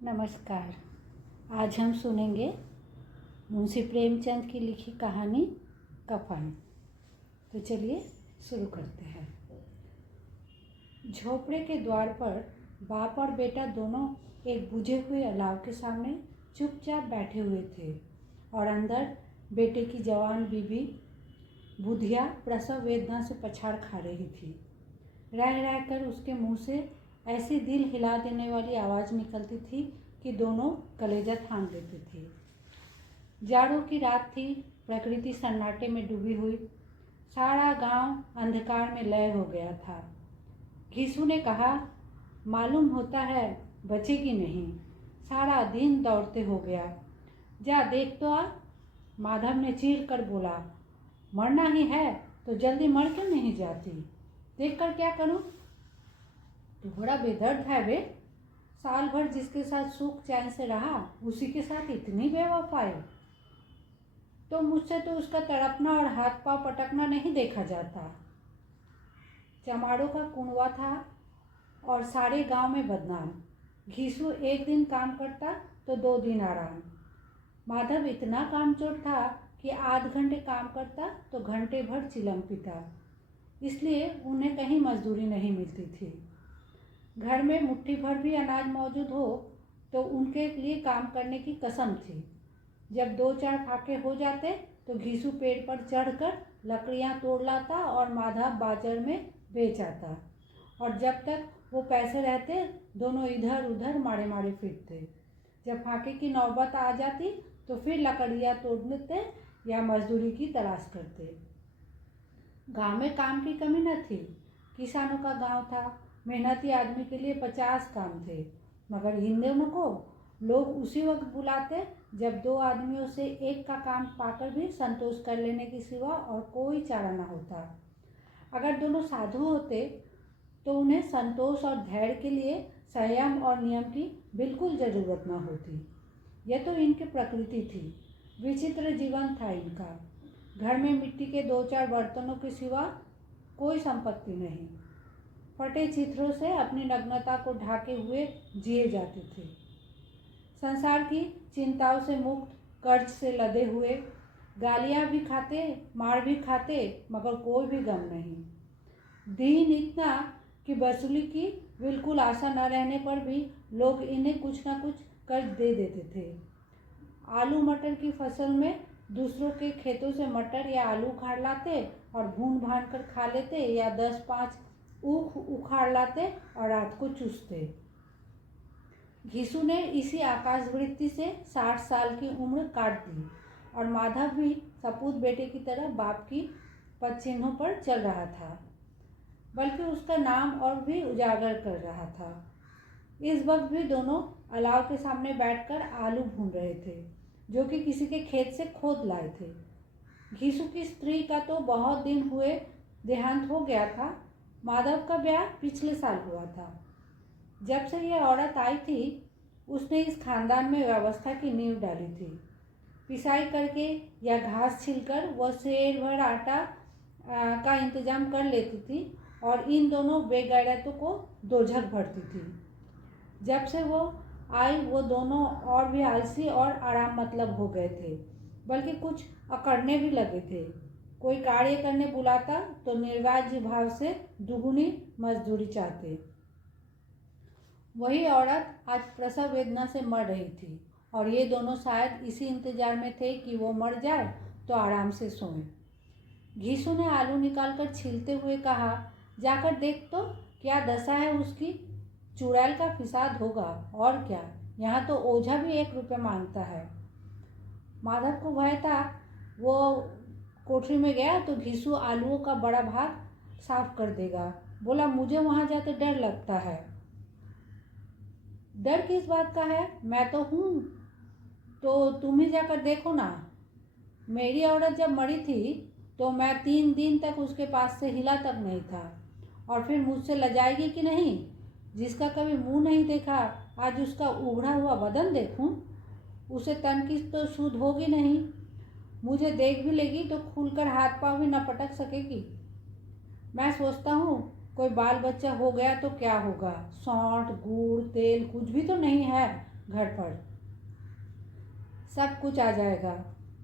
नमस्कार। आज हम सुनेंगे मुंशी प्रेमचंद की लिखी कहानी कफन। तो चलिए शुरू करते हैं। झोपड़े के द्वार पर बाप और बेटा दोनों एक बुझे हुए अलाव के सामने चुपचाप बैठे हुए थे और अंदर बेटे की जवान बीबी बुधिया प्रसव वेदना से पछाड़ खा रही थी। रह रहकर उसके मुंह से ऐसी दिल हिला देने वाली आवाज़ निकलती थी कि दोनों कलेजा थाम लेते थे। जाड़ों की रात थी, प्रकृति सन्नाटे में डूबी हुई। सारा गांव अंधकार में लय हो गया था। घीसू ने कहा, मालूम होता है बचेगी नहीं, सारा दिन दौड़ते हो गया। जा देख तो आ। माधव ने चीर कर बोला, मरना ही है तो जल्दी मर क्यों नहीं जाती? देख कर क्या करूं? तो बड़ा बेदर्द है बे। साल भर जिसके साथ सुख चैन से रहा उसी के साथ इतनी बेवफाई। तो मुझसे तो उसका तड़पना और हाथ पांव पटकना नहीं देखा जाता। चमाड़ों का कुनवा था और सारे गांव में बदनाम। घीसू एक दिन काम करता तो 2 दिन आराम। माधव इतना कामचोर था कि आध घंटे काम करता तो घंटे भर चिलम पीता। इसलिए उन्हें कहीं मजदूरी नहीं मिलती थी। घर में मुट्ठी भर भी अनाज मौजूद हो तो उनके लिए काम करने की कसम थी। जब 2-4 फाके हो जाते तो घीसू पेड़ पर चढ़कर लकड़ियां तोड़ लाता और माधव बाजार में बेच आता। और जब तक वो पैसे रहते दोनों इधर उधर मारे मारे फिरते। जब फाके की नौबत आ जाती तो फिर लकड़ियां तोड़ते या मजदूरी की तलाश करते। गांव में काम की कमी न थी। किसानों का गांव था। मेहनती आदमी के लिए 50 काम थे, मगर इन दोनों को लोग उसी वक्त बुलाते जब 2 आदमियों से एक का काम पाकर भी संतोष कर लेने के सिवा और कोई चारा न होता। अगर दोनों साधु होते तो उन्हें संतोष और धैर्य के लिए संयम और नियम की बिल्कुल ज़रूरत न होती। यह तो इनकी प्रकृति थी। विचित्र जीवन था इनका। घर में मिट्टी के 2-4 बर्तनों के सिवा कोई संपत्ति नहीं। फटे चित्रों से अपनी नग्नता को ढाके हुए जिए जाते थे। संसार की चिंताओं से मुक्त, कर्ज से लदे हुए, गालियां भी खाते, मार भी खाते, मगर कोई भी गम नहीं। दीन इतना कि वसूली की बिल्कुल आशा न रहने पर भी लोग इन्हें कुछ न कुछ कर्ज दे देते थे। आलू मटर की फसल में दूसरों के खेतों से मटर या आलू उखाड़ लाते और भून भान कर खा लेते या 10-5 ऊख उखाड़ लाते और रात को चूसते। घीसू ने इसी आकाशवृत्ति से 60 साल की उम्र काट दी और माधव भी सपूत बेटे की तरह बाप की पदचिन्हों पर चल रहा था, बल्कि उसका नाम और भी उजागर कर रहा था। इस वक्त भी दोनों अलाव के सामने बैठकर आलू भून रहे थे, जो कि किसी के खेत से खोद लाए थे। घीसू की स्त्री का तो बहुत दिन हुए देहांत हो गया था। माधव का ब्याह पिछले साल हुआ था। जब से यह औरत आई थी उसने इस खानदान में व्यवस्था की नींव डाली थी। पिसाई करके या घास छिलकर वह सेर भर आटा का इंतजाम कर लेती थी और इन दोनों बेगैरतों को दोझक भरती थी। जब से वो आई वो दोनों और भी आलसी और आराम मतलब हो गए थे, बल्कि कुछ अकड़ने भी लगे थे। कोई कार्य करने बुलाता तो निर्वाज्य भाव से दुगुनी मजदूरी चाहते। वही औरत आज प्रसव वेदना से मर रही थी और ये दोनों शायद इसी इंतजार में थे कि वो मर जाए तो आराम से सोएं। घीसू ने आलू निकालकर छीलते हुए कहा, जाकर देख तो क्या दशा है उसकी। चुड़ैल का फिसाद होगा और क्या। यहाँ तो ओझा भी 1 रुपया मांगता है। माधव को भय था। वो कोठरी में गया तो घीसू आलूओं का बड़ा भाग साफ कर देगा। बोला, मुझे वहां जाते डर लगता है। डर किस बात का है? मैं तो हूँ, तो तुम ही जाकर देखो ना। मेरी औरत जब मरी थी तो मैं 3 दिन तक उसके पास से हिला तक नहीं था। और फिर मुझसे लजाएगी कि नहीं? जिसका कभी मुंह नहीं देखा आज उसका उघड़ा हुआ बदन देखूं? उसे तन की तो सूध होगी नहीं। मुझे देख भी लेगी तो खुलकर हाथ पांव भी न पटक सकेगी। मैं सोचता हूँ कोई बाल बच्चा हो गया तो क्या होगा। सौंठ गुड़ तेल कुछ भी तो नहीं है, घर पर सब कुछ आ जाएगा।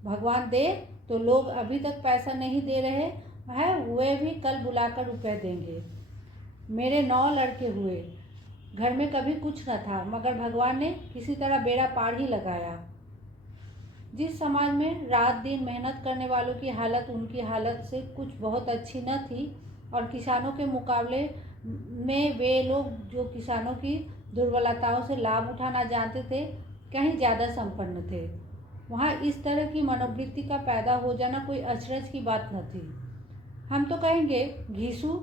भगवान दे तो लोग अभी तक पैसा नहीं दे रहे हैं, वे भी कल बुलाकर रुपए देंगे। मेरे 9 लड़के हुए, घर में कभी कुछ न था, मगर भगवान ने किसी तरह बेड़ा पार ही लगाया। जिस समाज में रात दिन मेहनत करने वालों की हालत उनकी हालत से कुछ बहुत अच्छी न थी, और किसानों के मुकाबले में वे लोग जो किसानों की दुर्बलताओं से लाभ उठाना जानते थे कहीं ज़्यादा संपन्न थे, वहाँ इस तरह की मनोवृत्ति का पैदा हो जाना कोई अचरज की बात न थी। हम तो कहेंगे घीसू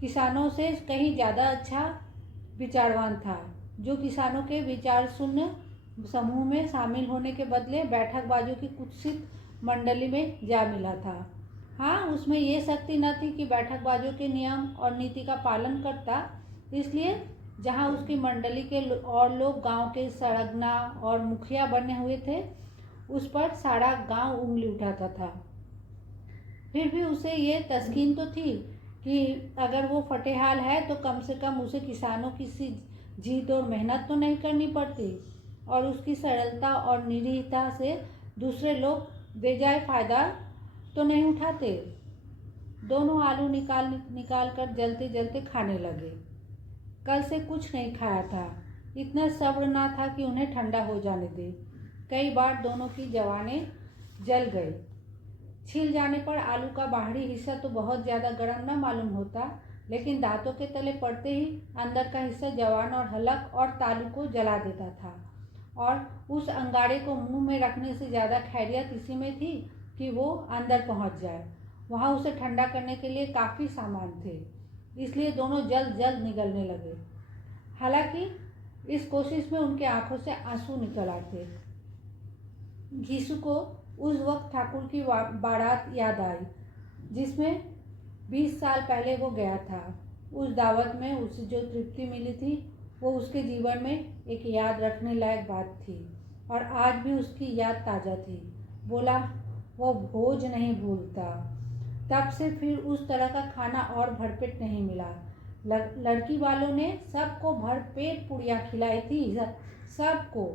किसानों से कहीं ज़्यादा अच्छा विचारवान था, जो किसानों के विचार शून्य समूह में शामिल होने के बदले बैठकबाजों की कुत्सित मंडली में जा मिला था। हाँ, उसमें ये शक्ति न थी कि बैठकबाजों के नियम और नीति का पालन करता, इसलिए जहाँ उसकी मंडली के और लोग गांव के सड़गना और मुखिया बने हुए थे, उस पर सारा गांव उंगली उठाता था। फिर भी उसे ये तस्कीन तो थी कि अगर वो फटेहाल है तो कम से कम उसे किसानों की सी जीत और मेहनत तो नहीं करनी पड़ती, और उसकी सरलता और निरीहता से दूसरे लोग बेजाय फायदा तो नहीं उठाते। दोनों आलू निकाल कर जलते जलते खाने लगे। कल से कुछ नहीं खाया था, इतना सब्र ना था कि उन्हें ठंडा हो जाने दे। कई बार दोनों की जवानें जल गई। छील जाने पर आलू का बाहरी हिस्सा तो बहुत ज़्यादा गर्म न मालूम होता, लेकिन दांतों के तले पड़ते ही अंदर का हिस्सा जवान और हलक और तालू को जला देता था, और उस अंगारे को मुंह में रखने से ज़्यादा खैरियत इसी में थी कि वो अंदर पहुंच जाए। वहाँ उसे ठंडा करने के लिए काफ़ी सामान थे, इसलिए दोनों जल्द जल्द निगलने लगे। हालांकि इस कोशिश में उनके आंखों से आंसू निकल आते। घीसू को उस वक्त ठाकुर की बारात याद आई, जिसमें 20 साल पहले वो गया था। उस दावत में उसे जो तृप्ति मिली थी वो उसके जीवन में एक याद रखने लायक बात थी, और आज भी उसकी याद ताज़ा थी। बोला, वो भोज नहीं भूलता। तब से फिर उस तरह का खाना और भरपेट नहीं मिला। लड़की वालों ने सबको भरपेट पुड़ियाँ खिलाई थी, सबको,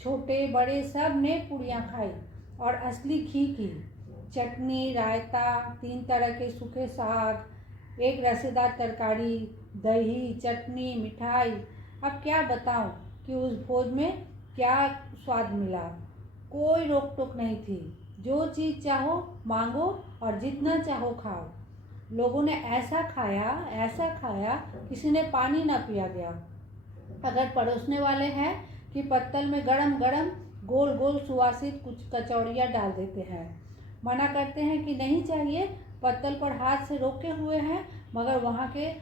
छोटे बड़े सब ने पुड़ियाँ खाई, और असली घी की चटनी, रायता, 3 तरह के सूखे साग, एक रसेदार तरकारी, दही, चटनी, मिठाई। अब क्या बताऊं कि उस भोज में क्या स्वाद मिला। कोई रोक टोक नहीं थी, जो चीज़ चाहो मांगो और जितना चाहो खाओ। लोगों ने ऐसा खाया किसी ने पानी ना पिया गया। अगर परोसने वाले हैं कि पत्तल में गरम गरम गोल गोल सुवासित कुछ कचौड़ियाँ डाल देते हैं, मना करते हैं कि नहीं चाहिए, पत्तल पर हाथ से रोके हुए हैं, मगर वहाँ के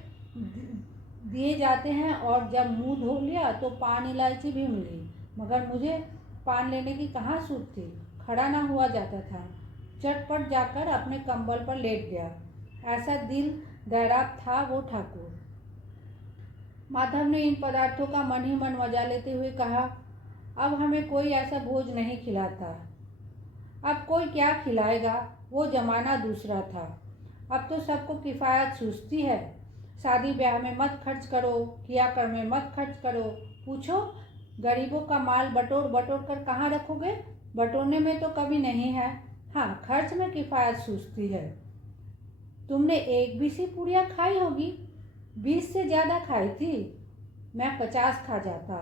दिए जाते हैं। और जब मुंह धो लिया तो पान इलायची भी मिली, मगर मुझे पान लेने की कहाँ सूझ थी, खड़ा ना हुआ जाता था। चटपट जाकर अपने कंबल पर लेट गया। ऐसा दिल दैराब था वो ठाकुर। माधव ने इन पदार्थों का मन ही मन मजा लेते हुए कहा, अब हमें कोई ऐसा भोज नहीं खिलाता। अब कोई क्या खिलाएगा, वो जमाना दूसरा था। अब तो सबको किफ़ायत सूझती है। शादी ब्याह में मत खर्च करो, किया में मत खर्च करो। पूछो, गरीबों का माल बटोर बटोर कर कहाँ रखोगे? बटोरने में तो कभी नहीं है, हाँ खर्च में किफ़ायत सूझती है। तुमने एक भी सी पुड़िया खाई होगी, 20 से ज़्यादा खाई थी। मैं 50 खा जाता।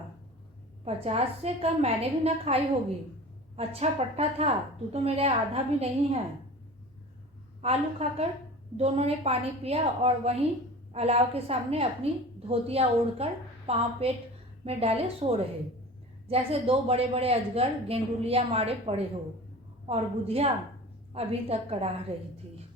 50 से कम मैंने भी ना खाई होगी। अच्छा पट्टा था, तू तो मेरे आधा भी नहीं है। आलू खाकर दोनों ने पानी पिया और वहीं अलाव के सामने अपनी धोतियाँ ओढ़कर पाँव पेट में डाले सो रहे, जैसे 2 बड़े बड़े अजगर गेंडुलिया मारे पड़े हो, और बुधिया अभी तक कराह रही थी।